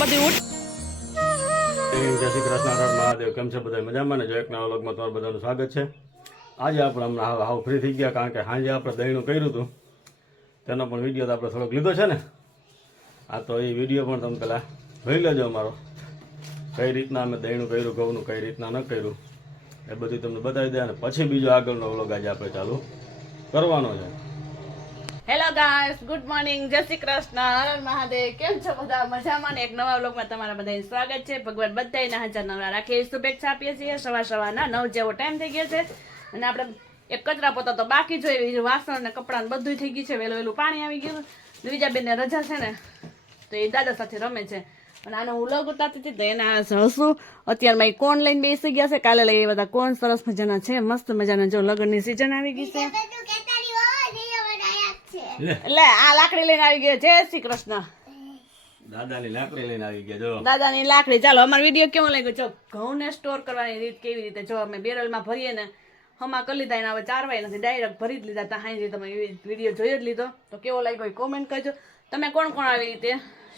બધી ઉઠ. જય શ્રી કૃષ્ણ, હર મહાદેવ. કેમ છે બધા? મજામાં ને? જો એક નવા વ્લોગમાં તમારું બધાનું સ્વાગત છે. આજે આપણે હમણાં હાવ ફ્રી થઈ ગયા, કારણ કે સાંજે આપણે દહીંનું કર્યું હતું, તેનો પણ વિડીયો તો આપણે થોડોક લીધો છે ને. આ તો એ વિડીયો પણ તમે પહેલાં જોઈ લેજો અમારો, કઈ રીતના અમે દહીંનું કર્યું, ઘઉંનું કઈ રીતના ન કર્યું, એ બધું તમને બતાવી દે. અને પછી બીજો આગળનો વ્લોગ આજે આપણે ચાલુ કરવાનો છે. હેલો ગાઈસ, ગુડ મોર્નિંગ, જય શ્રી કૃષ્ણ, હર હર મહાદેવ. કેમ છો બધા? મજામાં ને? એક નવા વ્લોગમાં તમારા બધાનું સ્વાગત છે. ભગવાન બધાયના હાજર નવરા રાખે એ શુભેચ્છા આપીએ છીએ. સવારના 9 જેવો ટાઈમ થઈ ગયો છે અને આપણે એક કચરા પોતા તો બાકી જોઈએ, વાસણ ને કપડાં બધું થઈ ગયું છે. વહેલું પાણી આવી ગયું. બીજા બેનને રજા છે ને, તો એ દાદા સાથે રમે છે અને આનો હું વ્લોગ ઉતારતી હતી તો એના હસું અત્યારમાં એ કોણ લઈને બેસી ગયા છે. કાલે લઈ બધા કોણ સરસ મજાના છે, મસ્ત મજાના. જો લગ્નની સિઝન આવી ગઈ છે એટલે આ લાકડી લઈને આવી ગયો. જય શ્રી કૃષ્ણ. દાદાની લાકડી લઈને આવી ગયા. જો દાદાની લાકડી. ચાલો, અમારો વિડીયો કેવો લાગ્યો? જો ઘઉંને સ્ટોર કરવાની રીત કેવી રીતે, જો અમે બેરલમાં ભરીએ ને હમા કરી લીધા, એને હવે ચારવાય નથી, ડાયરેક્ટ ભરી જ લીધા. ત્યાં તમે વિડીયો જોઈ જ લીધો, તો કેવો લાગ્યો એ કોમેન્ટ કરજો. તમે કોણ કોણ આવી રીતે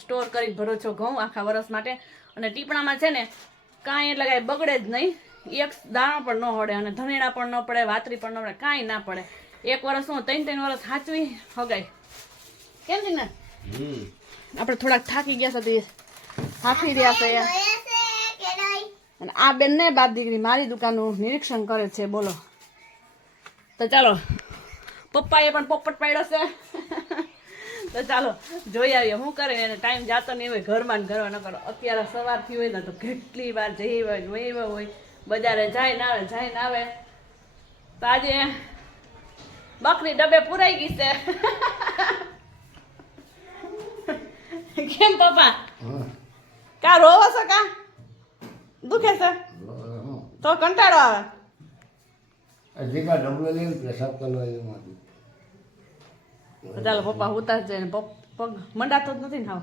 સ્ટોર કરીને ભરો છો ઘઉં આખા વર્ષ માટે? અને ટીપણામાં છે ને કાંઈ એટલે કાંઈ બગડે જ નહીં, એક દાણો પણ ન હળે અને ધનેડા પણ ન પડે, વાતરી પણ ન પડે, કાંઈ ના પડે. એક વર્ષ હું 3 વર્ષ સાચવી હગાય. કેમ છે ને? આપણે થોડાક થાકી ગયા હતા, થાકી રહ્યા છે. અને આ બેન ને બાપ દીકરી મારી દુકાનનું નિરીક્ષણ કરે છે. બોલો તો ચાલો, પપ્પાએ પણ પોપટ પાડ્યો છે તો ચાલો જોઈ આવીએ શું કરે. એને ટાઈમ જાતો નહીં હોય ઘરમાં ને ઘરમાં ન કરો. અત્યારે સવારથી હોય ને તો કેટલી વાર જઈ હોય, બજારે જાય ને આવે. તો આજે બકરી ડબ્બે પુરાઈ ગઈ છે. કેમ પપ્પા? કા રોવો છો? કા દુખે છે? તો કંટાળો આવે. ચાલો પપ્પા ઉતાર જાય ને પગ મંડાતો જ નથી ને? હાવ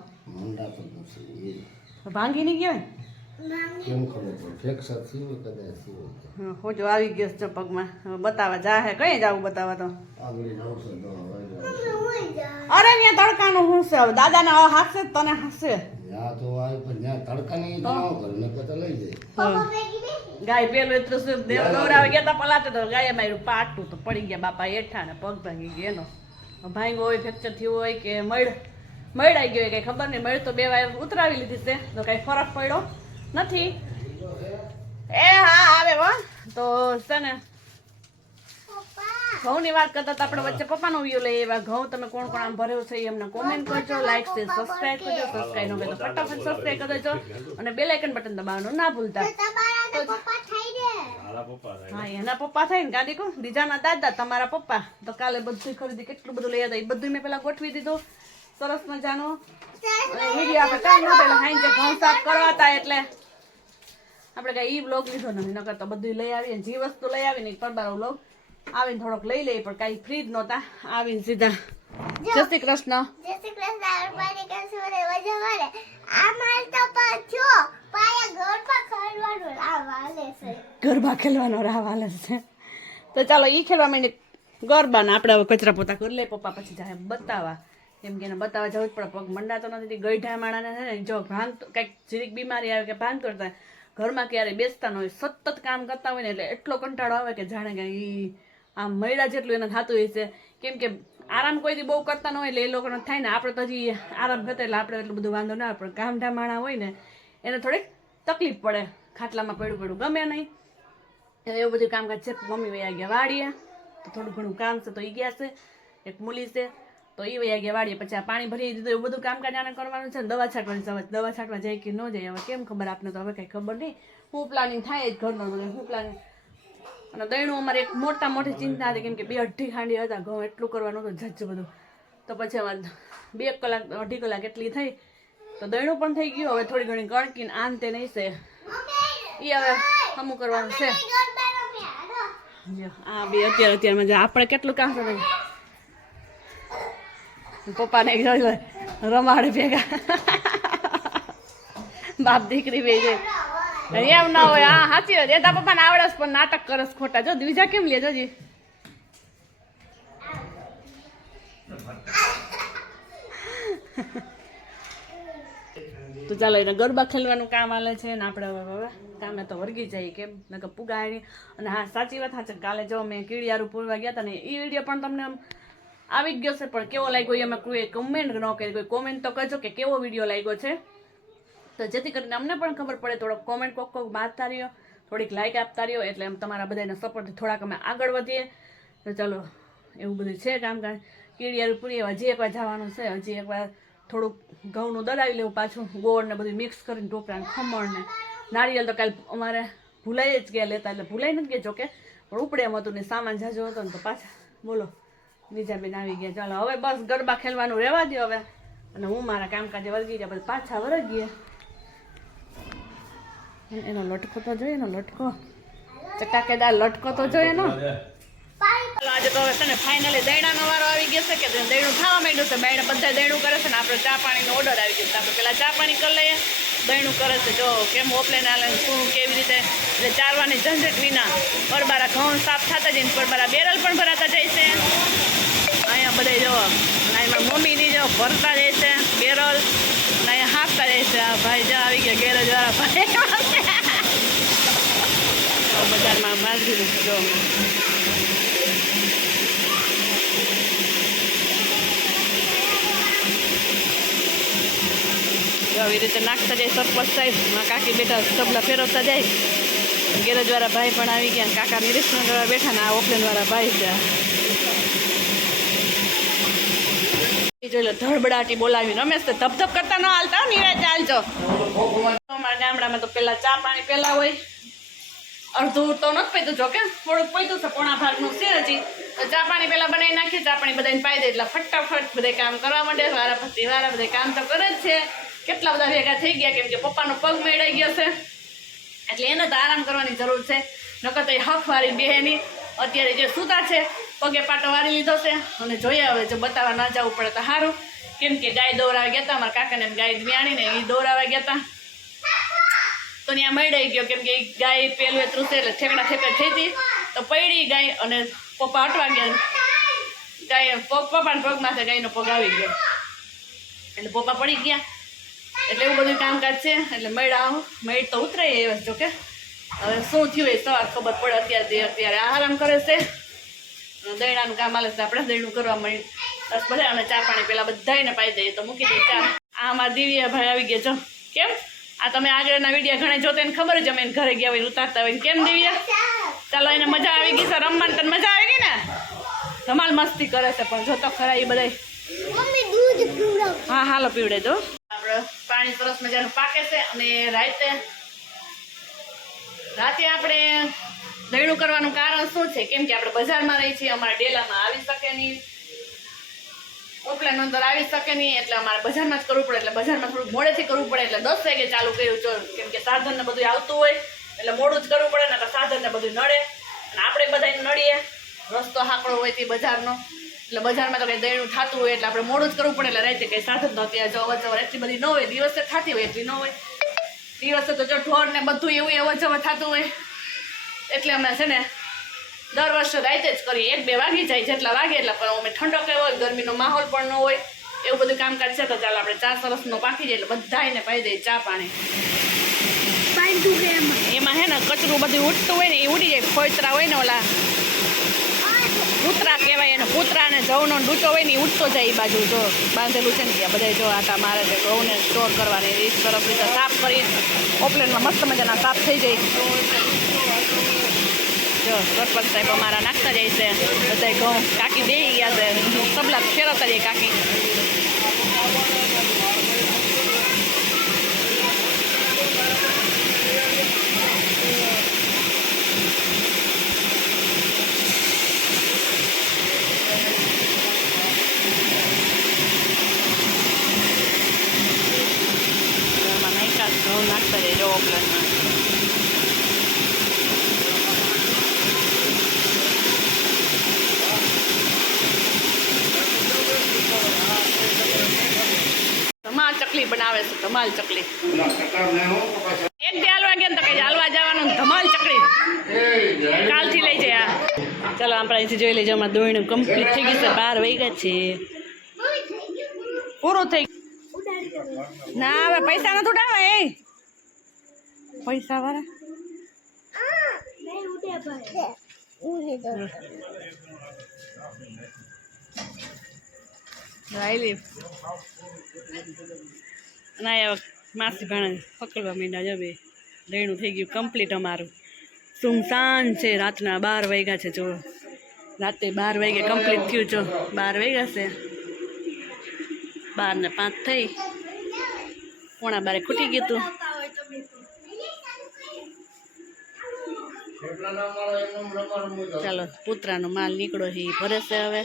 ભાંગી નહીં ગયો ને? હોજો આવી ગયો છે પગમાં. બતાવવા જાહે. કઈ જાવું બતાવવા? તો અરે ત્યાં તડકાનું શું છે? દાદાને હાથશે તને હાથશે. ગાય પેલું એટલું શું દોરાવે ગયા તા પલાતે તો ગાય માર્યું પાટું તો પડી ગયા બાપા હેઠા ને પગ ભાંગી ગયો. એનો ભાંગો હોય, ફ્રેક્ચર થયું હોય કે મળાઈ ગયો હોય કઈ ખબર નહીં. મળ તો 2 વાર ઉતરાવી લીધી છે તો કઈ ફરક પડ્યો નથી. એ હા આવે હો. તો છે ને ઘઉંની વાત કરતા હતા આપણે વચ્ચે પપ્પાનો વ્યૂ લઈએ. એવા ઘઉં તમે કોણ કોણ આમ ભર્યો છે એ અમને કોમેન્ટ કરજો, લાઈક શેર સબસ્ક્રાઇબ કરજો. સબસ્ક્રાઇબ ન કરો તો ફટાફટ સબસ્ક્રાઇબ કરી દેજો અને બેલ આઇકન બટન દબાવવાનું ના ભૂલતા. હા, એના પપ્પા થાય ને ગાડી કો બીજાના દાદા, તમારા પપ્પા. તો કાલે બધું ખરીદી કેટલું બધું લઈ આવ્યા, એ બધું મેં પેલા ગોઠવી દીધું સરસ મજાનું. વિડીયો આપણે કાંઈ ન પેલા હાઈ જે ઘઉં સાફ કરવા હતા એટલે આપણે કઈ ઈ વ્લોગ લીધો નથી. નકર તો બધું લઈ આવીએ, જે વસ્તુ લઈ આવીને પરબારો વ્લોગ આવીને થોડોક લઈ લઈએ, પણ કઈ ફ્રી જ નહોતા. આવીને સીધા જય શ્રી કૃષ્ણ. ગરબા ખેલવાનો રાહ હાલે છે. તો ચાલો ઈ ખેલવા માંડી ગરબા ને આપણે હવે કચરા પોતા કરી લે. પપ્પા પછી જાય બતાવવા, કેમ કે એને બતાવવા જવું જ પડે. પગ મંડાતો નથી. ગઈઢા માણાને છે ને જો ભાંગ કંઈક જીરીક બીમારી આવે કે ભાંગ કરતા ઘરમાં ક્યારે બેસતા ન હોય, સતત કામ કરતા હોય ને એટલે એટલો કંટાળો આવે કે જાણે કે ઈ આમ મૈડા જેટલું એને થતું હોય છે. કેમ કે આરામ કોઈ દી બહુ કરતા ન હોય એટલે એ લોકોને થાય ને. આપણે તો હજી આરામ કરતા એટલે આપણે એટલું બધું વાંધો ના આવે, પણ કામઢા માણા હોય ને એને થોડીક તકલીફ પડે. ખાટલામાં પડ્યું ગમે નહીં. એવું બધું કામકાજ છે. મમ્મી વયા ગયા વાડીએ, તો થોડું ઘણું કામ છે તો એ ગયા છે. એક મૂલી છે તો એ વયા ગયા વાડીએ. પછી આ પાણી ભરી દીધું, એવું બધું કામકાજ આને કરવાનું છે ને. દવા છાંટવાની છે. દવા છાંટવા જાય કે ન જાય હવે કેમ ખબર આપને? તો હવે કંઈ ખબર નહીં. હું પ્લાનિંગ થાય જ ઘરનો બધું હું પ્લાનિંગ. અને દહીંનું અમારે એક મોટી ચિંતા હતી, કેમ કે 2-2.5 ખાંડી હતા. ઘઉં એટલું કરવાનું હતું જજ બધું. તો પછી અમારે 2 કલાક 2.5 કલાક એટલી થઈ તો દહીંનું પણ થઈ ગયું. હવે થોડી ઘણી કણકીને આન તે નહીં છે એ હવે અમુક કરવાનું છે. આ બે અત્યારમાં આપણે કેટલું કામ કરે. પપ્પાને રમાડે ભેગા બાપ દીકરી બે જાય એમ ના હોય. હા સાચી વાત. એતા પપ્પાને આવડે પણ નાટક કરસ ખોટા. જો બીજા કેમ લે જોજી. તો ચાલો એને ગરબા ખેલવાનું કામ આલે છે ને આપણે હવે કામે તો વર્ગી જઈએ કેમ નકર પુગાડી. અને હા સાચી વાત છે, કાલે જો મેં કીડિયારું પૂરવા ગયા હતા ને એ વિડીયો પણ તમને આવી જ ગયો છે, પણ કેવો લાગ્યો એ અમે કોઈ કમેન્ટ ન કરી, કોઈ કોમેન્ટ તો કરજો કે કેવો વિડીયો લાગ્યો છે, તો જેથી કરીને અમને પણ ખબર પડે. થોડોક કોમેન્ટ કોક મારતા રહ્યો, થોડીક લાઇક આપતા રહ્યો, એટલે એમ તમારા બધાના સપોર્ટથી થોડાક અમે આગળ વધીએ. તો ચાલો એવું બધું છે કામકાજ. કીડિયારું પૂરી હજી એકવાર જવાનું છે, હજી એકવાર થોડુંક ઘઉંનું દળાવી લેવું, પાછું ગોળ ને બધું મિક્સ કરીને ઢોકળા ને ખમણ ને નારિયેલ તો કાલે અમારે ભૂલાઈ જ ગયા લેતા, એટલે ભૂલાઈ નથી ગયા જોકે, પણ ઉપડે એમ હતું ને સામાન જાજો હતો ને તો પાછા બોલો બીજા બેન આવી ગયા. ચાલો હવે બસ ગરબા ખેલવાનું રહેવા દો હવે, અને હું મારા કામકાજે વળગી ગયા, પછી પાછા વળગીએ. એનો લટકો તો જોઈએ, એનો લટકો ચટાકેદાર લટકો તો જોઈએ ને. આજે તો હવે છે ને ફાઇનલી દૈણાનો વારો આવી ગયો છે કે દૈણું ખાવા માંડ્યું છે. બાયણે બધા દૈણું કરે છે ને આપણે ચા પાણીનો ઓર્ડર આવી ગયો છે. આપણે પેલા ચા પાણી કરી લઈએ, દૈણું કરે છે જો કેમ ઓપલેન હાલે શું કેવી રીતે, એટલે ચારવાની ઝંઝટ વિના પરબારા ઘઉં સાફ થતા જઈને પરબારા બેરલ પણ ભરાતા જાય છે. અહીંયા બધે જો અહીંયા મમ્મીની જો ભરતા જાય છે બેરલ, અહીંયા હાંકતા જાય છે. આ ભાઈ જો આવી ગયા ગેરેજ વાળા ભાઈ બજારમાં બાજરી જો આવી રીતે નાખતા જાય સરપંચ સાહેબ, કાકી બેઠા તબલા ફેરવતા જાય. ગેરેજ વાળા ભાઈ પણ આવી ગયા, કાકા નિરીક્ષણ કરવા બેઠા ને આ ઓપલેન વાળા ભાઈ છે. જોઈ લો ધડબડાટી બોલાવી રમેશ તો ધપધપ કરતા ન હાલતા નિરાતે ચાલજો. અમારા ગામડામાં તો પેલા ચા પાણી પેલા હોય, અડધું તો નથી પીતું જો કે થોડુંક પીતું છે, પોણા ભાગનું છે હજી. તો ચા પાણી પેલા બનાવી નાખીએ, ચા પાણી બધાને પાઈ દે એટલે ફટાફટ બધા કામ કરવા માંડે. વારા પછી વારા બધા કામ તો કરે જ છે. કેટલા બધા ભેગા થઈ ગયા કેમ કે પપ્પાનો પગ મેળાઈ ગયો છે, એટલે એને તો આરામ કરવાની જરૂર છે. નકર તો એ હક વાળી બેહેની અત્યારે જે સૂતા છે પગે પાટો વારી લીધો છે. અને જોઈએ હવે જો બતાવવા ના જવું પડે તો સારું, કેમ કે ગાય દોરાવા ગયા હતા અમારા કાકાને ગાય વ્યાણીને એ દોરાવા ગયા હતા, તો ત્યાં મળાઈ ગયો કેમ કે ગાય પેલું એટલું છે એટલે ઠેકડા ઠેકડ થઈ હતી તો પડી ગાય, અને પપ્પા અટવા ગયા, ગાય પપ્પાના પગમાં ગાયનો પગ આવી ગયો એટલે પપ્પા પડી ગયા. એટલે એવું બધું કામકાજ છે. એટલે મેળ તો ઉતરાય એ વસ્તુ કે હવે શું થયું એ સવાર ખબર પડે. અત્યારે આરામ કરે છે, દૈણાનું કામ આલે છે, આપણે દૈણું કરવા મળી બસ બધા. અને ચા પાણી પેલા બધાને પાઈ દઈએ તો મૂકી દઈએ ચા. આ અમારા દિવ્યા ભાઈ આવી ગયા છો કેમ, આ તમે આગળના વિડીયો ઘણા જોતા એને ખબર જ અમે એને ઘરે ગયા હોય ઉતારતા હોય કેમ દિવ્યા. ચાલો એને મજા આવી ગઈ છે રમવાની, તને મજા આવી ગઈ ને, ધમાલ મસ્તી કરે છે. પણ જોતો ખરા એ બધા હા હાલો પીવડે જો. આપણે પાણી સરસ મજાનું પાકે છે, અને રાતે આપણે દૈણું કરવાનું કારણ શું છે કેમ કે આપણે બજારમાં રહી છીએ, અમારા ડેલામાં આવી શકે નહીં, ઓપલાઈન અંદર આવી શકે નહીં, એટલે અમારે બજારમાં જ કરવું પડે. એટલે બજારમાં થોડુંક મોડેથી કરવું પડે, એટલે 10 વાગે ચાલુ કર્યું જો કેમ કે સાધનને બધું આવતું હોય એટલે મોડું જ કરવું પડે ને, સાધનને બધું નડે અને આપણે બધા નડીએ. રસ્તો હાંકડો હોય તે બજારનો, એટલે બજારમાં તો કંઈ દૈણું થતું હોય એટલે આપણે મોડું જ કરવું પડે. એટલે રાતે કંઈ સાધન તો અત્યારે જો અવર જવર એટલી બધી ન હોય, દિવસે થતી હોય એટલી ન હોય. દિવસે તો જો ઢોર ને બધું એવું અવર જવર થતું હોય, એટલે અમે છે ને દર વર્ષે રાતે જ કરીએ. 1-2 વાગી જાય, જેટલા વાગે એટલે પણ અમે ઠંડક હોય, ગરમીનો માહોલ પણ ન હોય, એવું બધું કામકાજ છે. તો ચાલો આપણે ચા સરસનો પાકી જાય એટલે બધાને પાઈ દઈએ ચા પાણી. એમાં હે ને કચરું બધું ઉઠતું હોય ને એ ઉડી જાય, ખોતરા હોય ને ઓલા કૂતરા કહેવાય, એને કૂતરા ને જવનો ડૂચો હોય ને એ ઉઠતો જાય. એ બાજુ જો બાંધેલું છે ને ત્યાં બધા જો આટા મારે છે ઘઉંને સ્ટોર કરવાની એ સરસ રીતે સાફ કરી ઓપલેનમાં મસ્ત મજાના સાફ થઈ જાય. જો સરપંચ સાહેબ અમારા નાખતા જાય છે બધા ઘઉં, કાકી બેસી ગયા છે તબલા ફેરવતા જાય કાકી. ઘઉં નાખતા જાય જો ઓપલેનમાં. ધમાલ ચકલી બનાવે છે, ધમાલ ચકલી. એક દી હાલવા ગયા ને તો કઈ હાલવા જવાનું, ધમાલ ચકલી કાલથી લઈ જાય. ચાલો આપણે અહીંથી જોઈ લેજો, અમારા દોયણું કમ્પ્લીટ થઈ ગયું છે, 12 વાગ્યા છે, પૂરું થઈ ગયું. ના હવે પૈસા નથી ઉડાવે એ પૈસા વાળા રાયલી ના યાર માસી ભાણા પકડવા માંડ્યા જવે દહીણું થઈ ગયું કમ્પ્લીટ અમારું સુમસાન છે રાતના 12 વાગ્યા છે જો રાતે 12 વાગે કમ્પ્લીટ થયું જો 12 વાગ્યા છે 12 ને 5 થઈ 11:15 ખૂટી ગયું તું ચાલો પુત્રાનો માલ નીકળ્યો છે ભરે છે હવે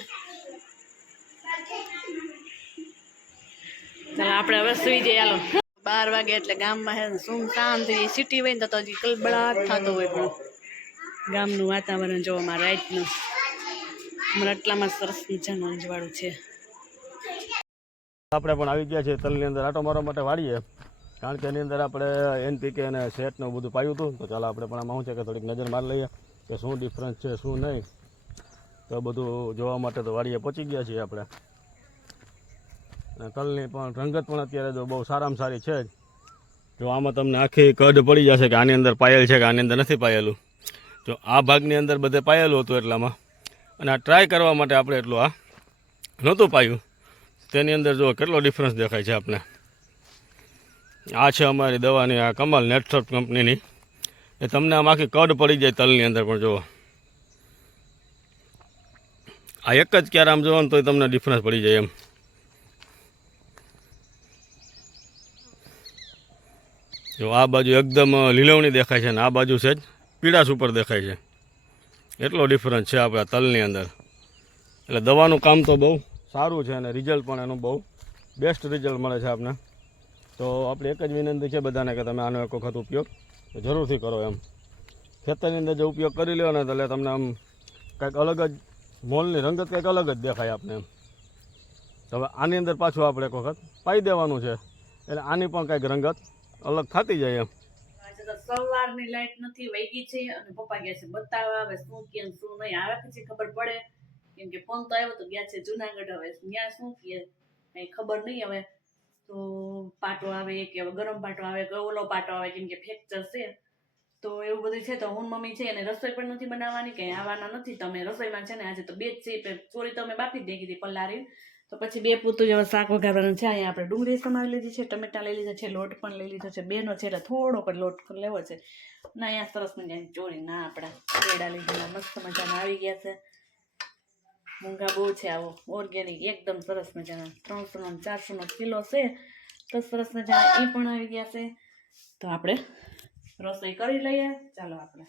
ચાલો આપણે હવે સુઈ જઈએ હાલો 12 વાગે એટલે ગામમાં હે સુમસાન થઈ સિટી હોય ને તો હજી કલબલાટ થતો હોય પણ ગામનું વાતાવરણ જોવામાં રાતનું મને આટલામાં સરસ મજાનું અંજવાળું છે આપણે પણ આવી ગયા છે તલની અંદર આટો મારવા માટે વાળીએ કારણ કે એની અંદર આપણે NPK અને સેટનું બધું પાયું હતું તો ચાલો આપણે પણ આમાં શું છે કે થોડીક નજર મારી લઈએ કે શું ડિફરન્સ છે શું નહીં તો બધું જોવા માટે તો વાડીએ પહોંચી ગયા છીએ આપણે અને તલની પણ રંગત પણ અત્યારે જો બહુ સારામાં સારી છે જ જો આમાં તમને આખી કડ પડી જશે કે આની અંદર પાયેલ છે કે આની અંદર નથી પાયેલું જો આ ભાગની અંદર બધે પાયેલું હતું એટલામાં અને આ ટ્રાય કરવા માટે આપણે એટલું આ નહોતું પાયું તેની અંદર જો કેટલો ડિફરન્સ દેખાય છે આપણે આ છે અમારી દવાની આ કમાલ નેટસોર્ટ કંપનીની એ તમને આમ આખી કડ પડી જાય તલની અંદર પણ જુઓ આ એક જ ક્યારે આમ જોવો ને તો તમને ડિફરન્સ પડી જાય એમ જો આ બાજુ એકદમ લીલવણી દેખાય છે ને આ બાજુ છે જ પીળાશ ઉપર દેખાય છે એટલો ડિફરન્સ છે આપણા તલની અંદર એટલે દવાનું કામ તો બહુ સારું છે અને રિઝલ્ટ પણ એનું બહુ બેસ્ટ રિઝલ્ટ મળે છે આપને તો આપણે એક જ વિનંતી છે બધાને કે તમે આનો એક વખત ઉપયોગ જરૂરથી કરો એમ ખેતરની અંદર જો ઉપયોગ કરી લ્યો ને એટલે તમને આમ કંઈક અલગ જ મોલની રંગત કંઈક અલગ જ દેખાય આપને એમ તો હવે આની અંદર પાછું આપણે એક વખત પાઈ દેવાનું છે એટલે આની પણ કંઈક રંગત અલગ થતી જાય એમ આજે તો સવારની લાઈટ નથી વૈગી છે અને પપ્પા ગયા છે બતાવવા હવે શું કે શું નહીં આવે પછી ખબર પડે કેમ કે ફોન તો આવ્યો તો ગયા છે જુનાગઢ હવે ત્યાં શું કે કંઈ ખબર નહીં હવે તો પાટો આવે કે હવે ગરમ પાટો આવે કે ઓલો પાટો આવે કેમ કે ફ્રેક્ચર છે તો એવું બધું છે તો હું મમ્મી છે અને રસોઈ પણ નથી બનાવવાની કંઈ આવવાના નથી તમે રસોઈમાં છે ને આજે તો બે જ છે ચોરી તો અમે બાફી જ દેખી હતી પલારી તો પછી બે પૂતું જેવા શાક વઘારવાનું છે અહીંયા આપણે ડુંગળી સમાવી લીધી છે ટમેટા લઈ લીધા છે લોટ પણ લઈ લીધો છે બેનો છે એટલે થોડો પણ લોટ લેવો છે ના અહીંયા સરસ મજાની ચોરી ના આપણા રેડા લીધેલા મસ્ત મજાના આવી ગયા છે મૂંગા બહુ છે આવો ઓર્ગેનિક એકદમ સરસ મજાના 300 નો 400 નો કિલો છે તો સરસ મજાના એ પણ આવી ગયા છે તો આપણે રસોઈ કરી લઈએ ચાલો આપણે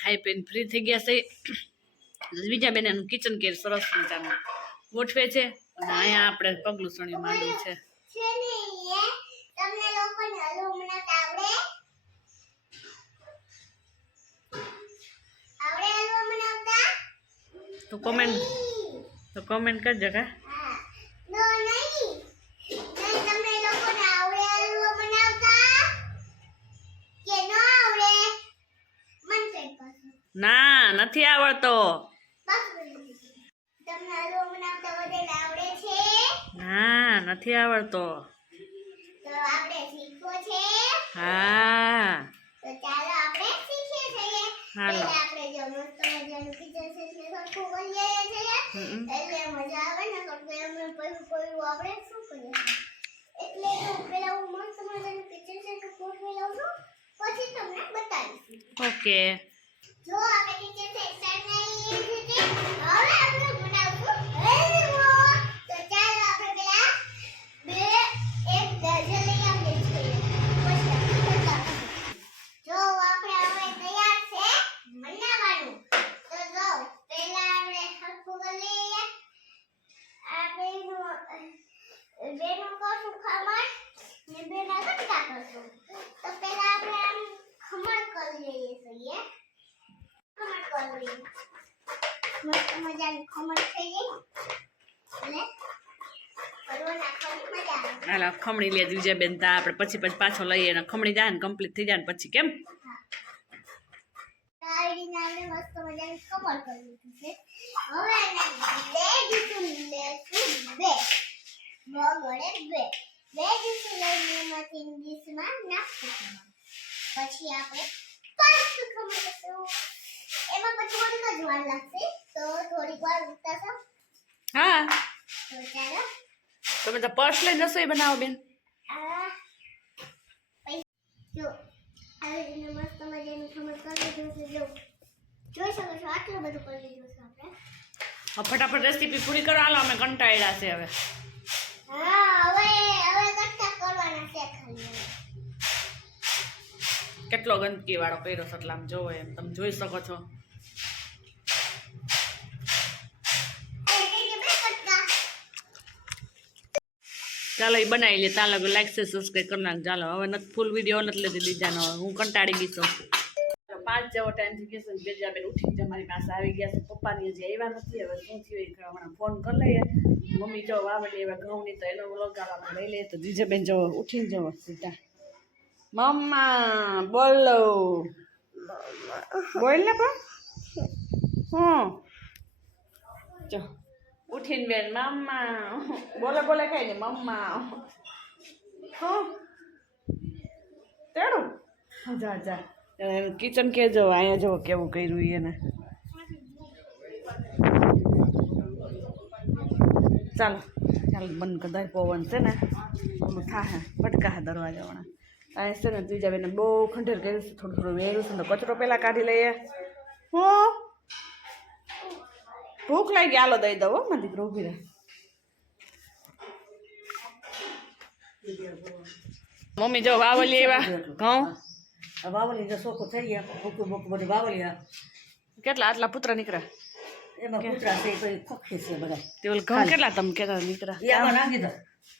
ખાઈ પીને ફ્રી થઈ ગયા છે બીજા બેન એનું કિચન કેર સરસ મજાનું ગોઠવે છે અને અહીંયા આપણે પગલું સણ્યું માંડવું છે તો કોમેન્ટ કરજો કા ના નથી આવડતો ના નથી આવડતો હા હાલો ઓકે જો આપણે કિચન સેટ નહીં છે હવે આપણે બનાવશું તો ચાલો આપણે પેલા એક દર્જન લઈ આવીએ છીએ જો આપણે હવે તૈયાર છે બનાવવાનું તો જો પહેલા આપણે હરખું કરી લઈએ બેનો કરશું ખમણ ને બેના કટકા કરશું તો પહેલા આપણે આમ ખમણ કરી લઈએ છીએ મસ્ત મજાનું ખમણ થઈ જાય હાલો ખમણી લે દીજે બેન તા આપણે પછી પાછો લઈએ ને ખમણી જાય ને કમ્પ્લીટ થઈ જાય ને પછી કેમ મસ્ત મજાનું ખમણ કરી લીધું છે હવે બે બે દિવસે લઈને એમાંથી ઇંગ્લિશમાં નાખશું પછી આપણે પાછું ખમણ કરશું એમાં પછી થોડીક જ વાર લાગશે તો થોડીક વાર ઉતારશો હા તો ચાલો તમે તો પર્સ લઈને રસોઈ બનાવો બેન આ જો આવી રીતે મસ્ત મજાનું ખમણ કરી દીધું છે જો જોઈ શકો છો આટલું બધું કરી દીધું છે આપણે ફટાફટ રેસીપી પૂરી કરો હાલો અમે કંટાળ્યા છે હવે હા હવે કટકા કરવાના છે ખાલી કેટલો ગંદકી વાળો કર્યો છે એટલે આમ જોવો એમ તમે જોઈ શકો છો ચાલો એ બનાવી લે ત્યાં લગો લાઈક છે સબસ્ક્રાઈબ કરી નાખ ચાલો હવે નથી ફૂલ વિડીયો નથી લેતી બીજાનો હું કંટાળી ગઈ છું 5 જેવો ટાઈમ થઈ ગયો છે બેજાબેન ઉઠી જ મારી પાસે આવી ગયા છે પપ્પાની હજી આવ્યા નથી હવે શું થયું એ હમણાં ફોન કરી લઈએ મમ્મી જો વાવડી એવા ઘઉંની તો એનો વ્લોગ આપણે લઈ લઈએ તો દીજાબેન જો ઉઠીને જવો સીધા મમ્મા બોલો બોલ ને પણ હું જો ઉઠીને બેન મમ્મા બોલે બોલે કઈ ને મમ્મા હું તેડું જા જા કિચન કે જો અહીંયા જો કેવું કર્યું એને ચાલો ચાલો બંધ કદાચ પવન છે ને ઓલું થાય પટકા દરવાજા વાળા અહીંયા છે ને ત્રીજા બેને બહુ ખંડેર કર્યું છે થોડું થોડું વેરું છે ને કચરો પહેલાં કાઢી લઈએ હું ભૂખ લાગી આલો દઈ દઉં મારી દીકરો ઊભી રહે મમ્મી જો વાવલી એવા ઘઉં વાવલી જો સોખો થઈ ગયા ભૂકું ભૂકું બધી વાવલિયા કેટલા આટલા પુત્ર નીકળ્યા એમાં કૂતરા છે પછી ખોખી છે બધા તે ઓલ ઘઉં કેટલા તમે કેટલા નીકળ્યા એ આમાં નાખી દો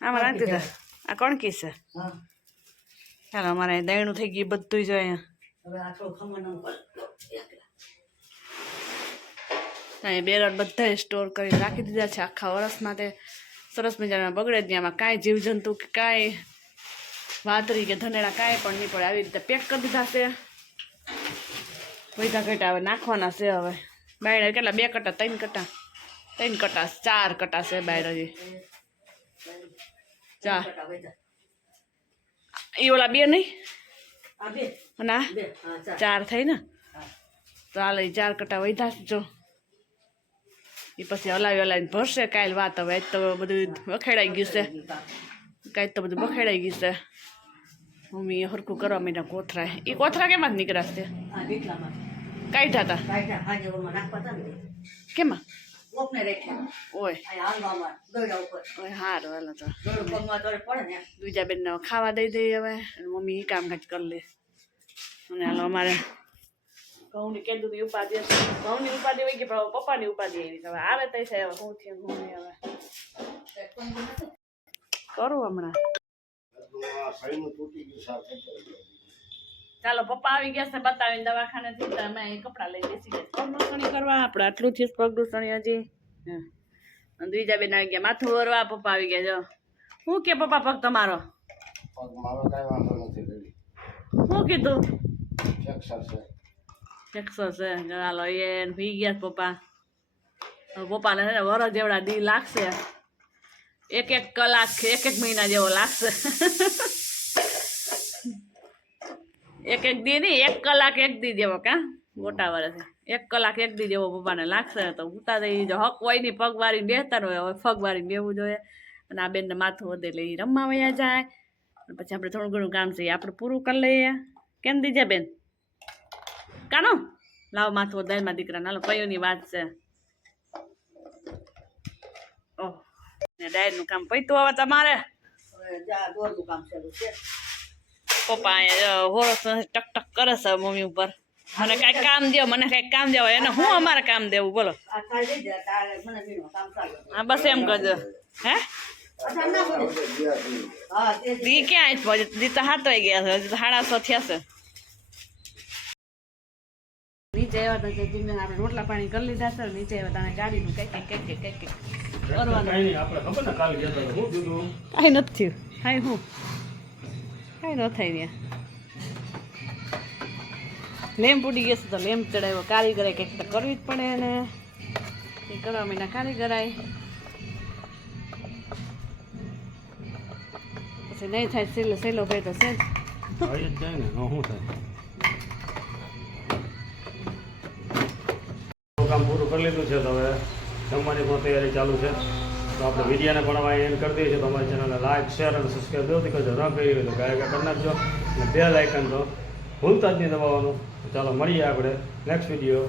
આમાં નાખી દીધા આ કોણ કી છે હા ચાલો અમારે દહીણું થઈ ગયું બધું જ અહીંયા હવે આટલું ખમણ અહીંયા બેરડ બધા સ્ટોર કરી રાખી દીધા છે આખા વર્ષ માટે સરસ મજાના બગડે જ નહીં આમાં કાંઈ જીવજંતુ કે કાંઈ વાતરી કે ધનેડા કાંઈ પણ નહીં પડે આવી રીતે પેક કરી દીધા છે વૈધા કટા હવે નાખવાના છે હવે બાયડા કેટલા 2 કટા 3 કટા 3 કટા 4 કટા છે બાયડા હજી 4 એ ઓલા 2 નહીં આ બે અને આ બે હા 4 થઈ ને તો હાલ 4 કટા વૈધા જો એ પછી હલાવીને ભરશે કાલ વાત હવે આજ તો બધું બખેડાઈ ગયું છે કાંઈ તો બધું બખેડાઈ ગયું છે મમ્મી હરખું કરવા માંડ્યા કોથરા એ કોથરા કેમાં જ નીકળ્યા છે આ દીકલામાં કાઢ્યા હતા કાઢ્યા હાજે ઓમાં નાખવા હતા ને કેમાં ઓપને રાખ્યા ઓય આ હાલવામાં દોડા ઉપર ઓય હારું હાલો તો દોડ પગમાં દોડ પડે ને બીજા બેનને ખાવા દઈ દઈએ હવે અને મમ્મી એ કામકાજ કરી લે અને હાલો અમારે ઘઉંની કેદુની ઉપાધિ હશે ઘઉંની ઉપાધિ હોય કે પપ્પાની ઉપાધિ એવી હવે આવે તો છે હવે શું થયું શું નહીં હવે કરું હમણાં ચાલો પપ્પા આવી ગયા છે બતાવીને દવાખાનેથી તો અમે અહીં કપડાં લઈ બેસી ગયા પગદૂષણી કરવા આપણે આટલું થયું પગદૂષણી હજી અને બીજા બેન આવી ગયા માથું ઓરવા પપ્પા આવી ગયા જો શું કે પપ્પા પગ તમારો શું કીધું ફ્રેક્ચર છે ચાલો એ ભી ગયા પપ્પા પપ્પાને છે ને વરસ જેવડા દી લાગશે 1 કલાક 1 મહિના જેવો લાગશે 1 દી નહીં 1 કલાક 1 દી જેવો કા મોટા વર્ષે 1 કલાક 1 દી જેવો પપ્પાને લાગશે તો ઉતા દઈ જો હક હોય ની પગ વાળીને બેસતા હોય હવે પગ વાળીને બેવું જોઈએ અને આ બેનને માથું વધે એટલે એ રમવા વયા જાય અને પછી આપણે થોડું ઘણું કામ છે આપણે પૂરું કરી લઈએ કેમ દીજા બેન કાનો લાવ માથું વધારે માં દીકરા નાલો કયોની વાત છે ઓહ ને ડાયરનું કામ પૈતું હવે તમારે હવે જા દોડનું કામ ચાલુ છે પપ્પા અહીંયા હોરસ ટક ટક કરે છે મમ્મી ઉપર મને કાંઈક કામ દો મને કાંઈક કામ દેવો એને હું અમારે કામ દેવું બોલો આ ખાઈ લઈ જાય તારે મને બીનું કામ ચાલુ હા બસ એમ કરજો હે અચ્છા ના બોલે હા તે દી ક્યાં આવીશ દી તો 7 વાગી ગયા છે હજી તો 6:30 થયા છે નીચે આવ્યા તો આપણે રોટલા પાણી કરી લીધા છે નીચે આવ્યા તને ગાડીનું કંઈક કરવાનું કાંઈ નહીં આપણે ખબર ને કાલે ગયા હતા શું કીધું કાંઈ નથી થયું કાંઈ હું કાંઈ ન થાય ત્યાં લેમ્પ ઉડી ગયો છે તો લેમ્પ ચડાવ્યો કારીગરે કંઈક તો કરવી જ પડે ને એ કરવા મહિના કારીગરાય પછી નહીં થાય સેલો સેલો ભાઈ તો છે જ. આવી જ જાય ને શું થાય કામ પૂરું કરી લીધું છે તો હવે જમવાની પણ તૈયારી ચાલુ છે તો આપણે વિડીયોને પણ હવે એન્ડ કરી દઈએ છીએ તો અમારી ચેનલને લાઈક શેર અને સબસ્ક્રાઈબ જરૂરથી કરજો ન કરી હોય તો ગાયકા કરી નાખજો અને બેલ આઇકન તો ભૂલતા જ નહીં દબાવવાનું. ચાલો મળીએ આપણે નેક્સ્ટ વિડીયો.